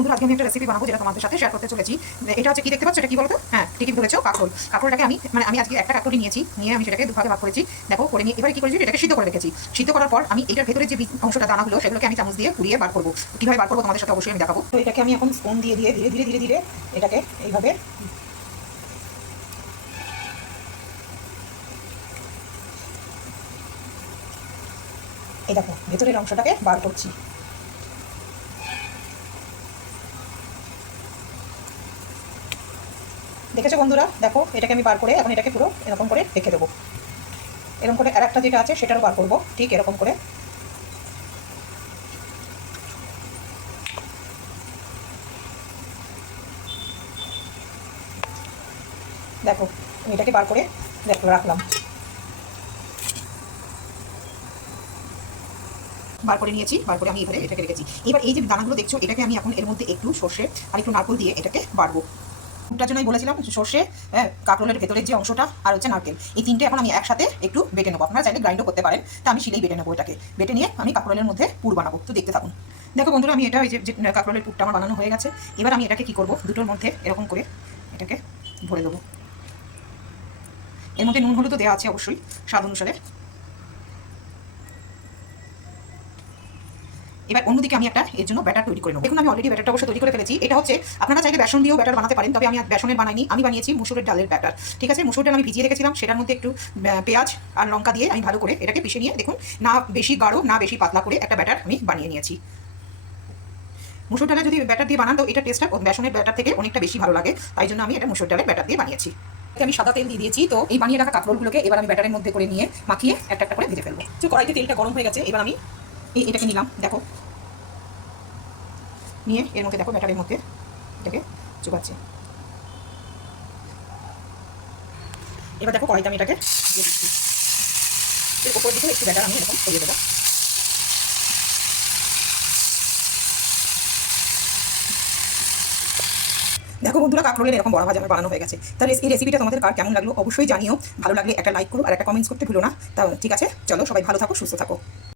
বন্ধুরা আজকে আমি একটা রেসিপি বানাবো, যেটা তোমাদের সাথে শেয়ার করতে চলেছি। এটা হচ্ছে কি দেখতে পাচ্ছ, এটা কি বলতো? হ্যাঁ, ঠিকই ধরেছো, কাঁকরোল। কাঁকরোলটাকে আমি আজকে একটা কাঁকরোলি নিয়েছি, নিয়ে আমি সেটাকে দুভাগে ভাগ করেছি। দেখো করে নিয়ে এবারে কি করেছি, এটাকে সিদ্ধ করে রেখেছি। সিদ্ধ করার পর আমি এটার ভেতরে যে অংশটা দানাগুলো, সেগুলোকে আমি চামচ দিয়ে কুড়িয়ে বার করবো। কিভাবে বার করবো তোমাদের সাথে অবশ্যই আমি দেখাবো। তো এটাকে আমি এখন স্পুন দিয়ে দিয়ে ধীরে ধীরে ধীরে ধীরে এটাকে এইভাবে এই দেখো ভেতরের অংশটাকে বার করছি। দেখেছো বন্ধুরা, দেখো এটাকে আমি বার করে এখন এটাকে পুরো এরকম করে রেখে দেবো। এরকম করে আর একটা যেটা আছে সেটারও বার করবো, ঠিক এরকম করে। দেখো আমি এটাকে বার করে রাখলাম। বার করে নিয়েছি, বার করে আমি এবারে এটাকে রেখেছি। এবার এই যে দানাগুলো দেখছো, এটাকে আমি এখন এর মধ্যে একটু সর্ষে আর একটু নারকেল দিয়ে এটাকে বাড়বো। ওটার জন্যই বলেছিলাম সর্ষে, কাঁকরোলের ভেতরের যে অংশটা আর হচ্ছে নারকেল, এই তিনটে এখন আমি একসাথে একটু বেটে নেবো। আপনারা চাইলে গ্রাইন্ডও করতে পারেন, তা আমি শিলেই বেটে নেবো। এটাকে বেটে নিয়ে আমি কাঁকরোলের মধ্যে পুর বানাবো। তো দেখতে থাকুন। দেখো বন্ধুরা, আমি এটা ওই যে কাঁকরোলের পুরটা আমার বানানো হয়ে গেছে। এবার আমি এটাকে কি করবো, দুটোর মধ্যে এরকম করে এটাকে ভরে দেবো। এর মধ্যে নুন হলুদও দেওয়া আছে অবশ্যই স্বাদ অনুসারে। এবার অন্যদিকে আমি একটা এর জন্য ব্যাটার তৈরি করে নেবো। দেখুন আমি অলরেডি ব্যাটারটা অবশ্য তৈরি করে ফেলেছি। এটা হচ্ছে আপনারা চাইলে বেসন দিয়েও ব্যাটার বানাতে পারেন, তবে আমি বেসনের বানাইনি, আমি বানিয়েছি মুসুরের ডালের ব্যাটার। ঠিক আছে, মুসুর ডাল আমি ভিজিয়ে রেখেছিলাম, সেটার মধ্যে একটু পেঁয়াজ আর লঙ্কা দিয়ে আমি ভালো করে এটাকে পিষে নিয়ে, দেখুন না বেশি গাঢ় না বেশি পাতলা করে একটা ব্যাটার আমি বানিয়ে নিয়েছি। মুসুর ডালে যদি ব্যাটার দিয়ে বানান তো এটা টেস্টটা বেসনের ব্যাটার থেকে অনেকটা বেশি ভালো লাগে, তাই জন্য আমি এটা মুসুর ডালের ব্যাটার দিয়ে বানিয়েছি। আমি সাদা তেল দিয়ে দিয়েছি। তো এই বানিয়ে রাখা কাঁকরোলগুলোকে এবার আমি ব্যাটারের মধ্যে করে নিয়ে মাখিয়ে একটা একটা করে ভেজে ফেলবো। তো কড়াইতে তেলটা গরম হয়ে গেছে, এবার আমি এটাকে নিলাম। দেখো নিয়ে এর মধ্যে দেখো ব্যাটারের মধ্যে এটাকে চুবাচ্ছি। এবার দেখো কড়াইতে আমি এটাকে দিয়ে দিচ্ছি। এর উপর দিকে একটু ব্যাটার আমি এরকম ছড়িয়ে দেবো। দেখো বন্ধুরা, কাঁকরোলের এরকম বড়া ভাজা আমার বানানো হয়ে গেছে। তাহলে এই রেসিপিটা তোমাদের কার কেমন লাগলো অবশ্যই জানিও। ভালো লাগলে একটা লাইক করো আর একটা কমেন্টস করতে ভুলো না। তা ঠিক আছে, চলো সবাই ভালো থাকো, সুস্থ থাকো।